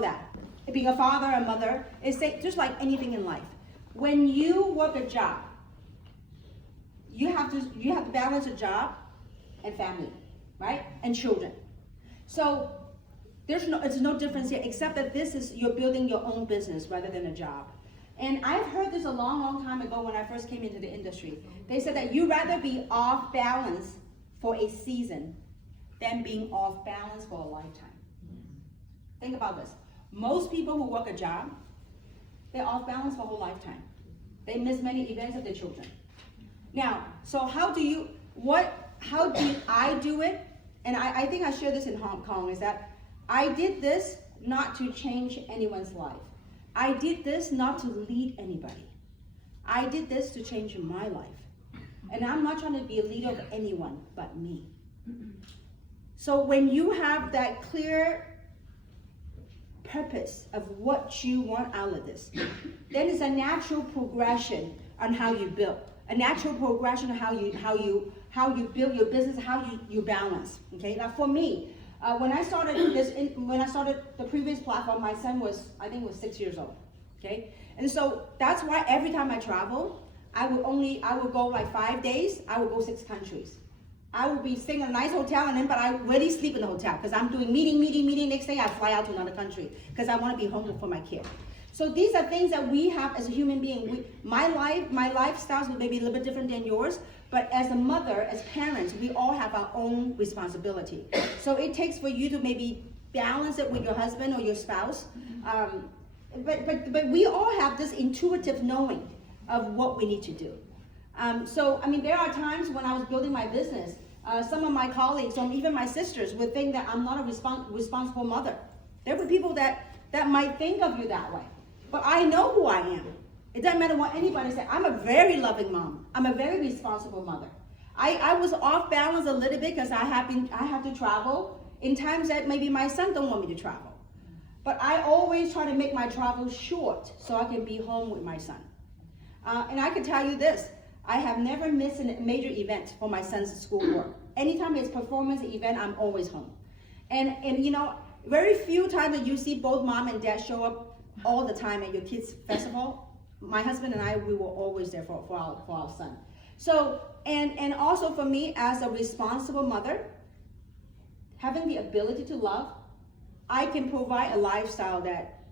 that. Being a father, a mother, is just like anything in life. When you work a job, you have to balance a job and family, right? And children. So it's no difference here, except that you're building your own business rather than a job. And I've heard this a long, long time ago when I first came into the industry. They said that you'd rather be off balance for a season than being off balance for a lifetime. Think about this. Most people who work a job, they're off balance for a whole lifetime. They miss many events of their children. Now, so how do I do it? And I think I shared this in Hong Kong, is that I did this not to change anyone's life. I did this not to lead anybody. I did this to change my life. And I'm not trying to be a leader of anyone but me. So when you have that clear purpose of what you want out of this, then it's a natural progression on how you build. A natural progression of how you build your business, how you balance. Okay. Now for me, when I started the previous platform, my son was 6 years old. Okay, and so that's why every time I travel, I would go like 5 days. I would go 6 countries. I would be staying in a nice hotel, but I really sleep in the hotel because I'm doing meeting. Next day I fly out to another country because I want to be home for my kid. So these are things that we have as a human being. My lifestyles may be a little bit different than yours, but as a mother, as parents, we all have our own responsibility. So it takes for you to maybe balance it with your husband or your spouse. But we all have this intuitive knowing of what we need to do. So there are times when I was building my business, some of my colleagues or even my sisters would think that I'm not a responsible mother. There were people that might think of you that way. But I know who I am. It doesn't matter what anybody says. I'm a very loving mom. I'm a very responsible mother. I was off balance a little bit because I have to travel in times that maybe my son don't want me to travel. But I always try to make my travel short so I can be home with my son. And I can tell you this, I have never missed a major event for my son's schoolwork. Anytime it's performance event, I'm always home. And very few times that you see both mom and dad show up all the time at your kids' festival. My husband and I, we were always there for our son. So, and also for me as a responsible mother, having the ability to love, I can provide a lifestyle that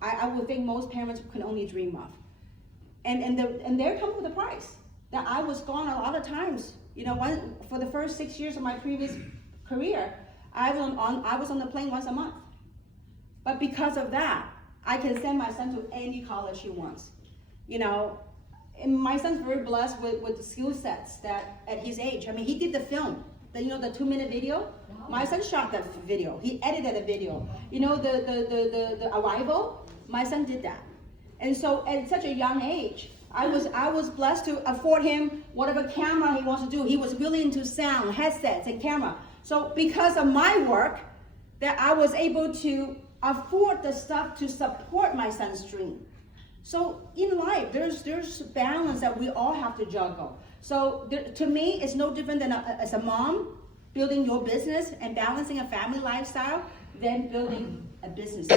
I would think most parents can only dream of. And there comes with a price. That I was gone a lot of times. For the first 6 years of my previous career, I was on the plane once a month. But because of that, I can send my son to any college he wants. And my son's very blessed with the skill sets that at his age. He did the film, the 2-minute video. My son shot that video. He edited the video. The Arrival. My son did that. And so at such a young age, I was blessed to afford him whatever camera he wants to do. He was really into sound, headsets, and camera. So because of my work, that I was able to afford the stuff to support my son's dream. So in life, there's balance that we all have to juggle. So to me, it's no different than as a mom building your business and balancing a family lifestyle than building a business.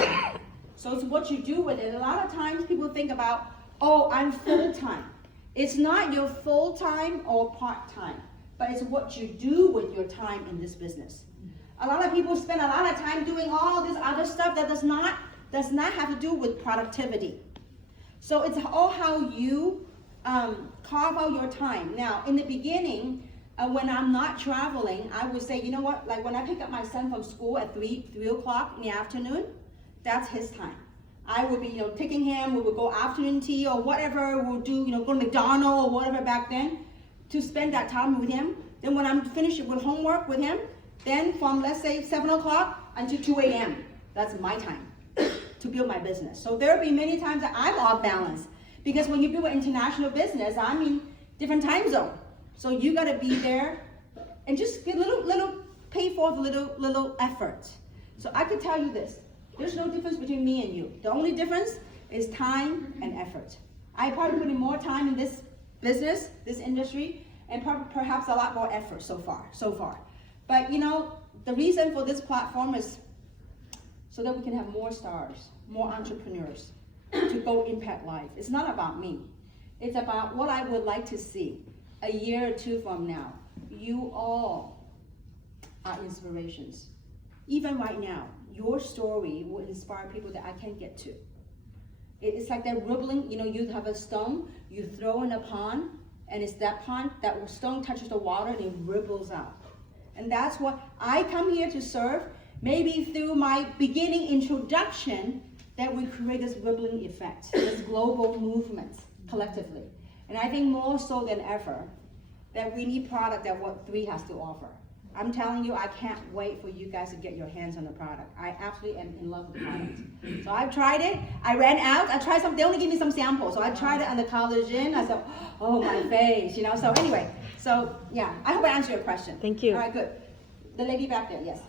So it's what you do with it. A lot of times people think about, oh, I'm full-time. It's not your full-time or part-time, but it's what you do with your time in this business. A lot of people spend a lot of time doing all this other stuff that does not have to do with productivity. So it's all how you carve out your time. Now, in the beginning, when I'm not traveling, I would say, like when I pick up my son from school at 3 o'clock in the afternoon, that's his time. I would be, taking him, we would go afternoon tea or whatever we'll do, go to McDonald's or whatever back then to spend that time with him. Then when I'm finished with homework with him, then from, let's say, 7 o'clock until 2 a.m., that's my time to build my business. So there will be many times that I'm off balance because when you build an international business, I'm in different time zone. So you got to be there and just get little pay for the little effort. So I could tell you this, there's no difference between me and you. The only difference is time and effort. I probably put in more time in this business, this industry, and perhaps a lot more effort so far. But the reason for this platform is so that we can have more stars, more entrepreneurs to go impact life. It's not about me. It's about what I would like to see a year or two from now. You all are inspirations. Even right now, your story will inspire people that I can't get to. It's like that rippling, you have a stone, you throw in a pond, and it's that pond, that stone touches the water and it ripples out. And that's what I come here to serve. Maybe through my beginning introduction, that we create this rippling effect, this global movement collectively. And I think more so than ever, that we need product that what 3 has to offer. I'm telling you, I can't wait for you guys to get your hands on the product. I absolutely am in love with the product. So I've tried it. I ran out. I tried some. They only gave me some samples. So I tried it on the collagen. I said, oh, my face, So anyway, yeah, I hope I answered your question. Thank you. All right, good. The lady back there, yes.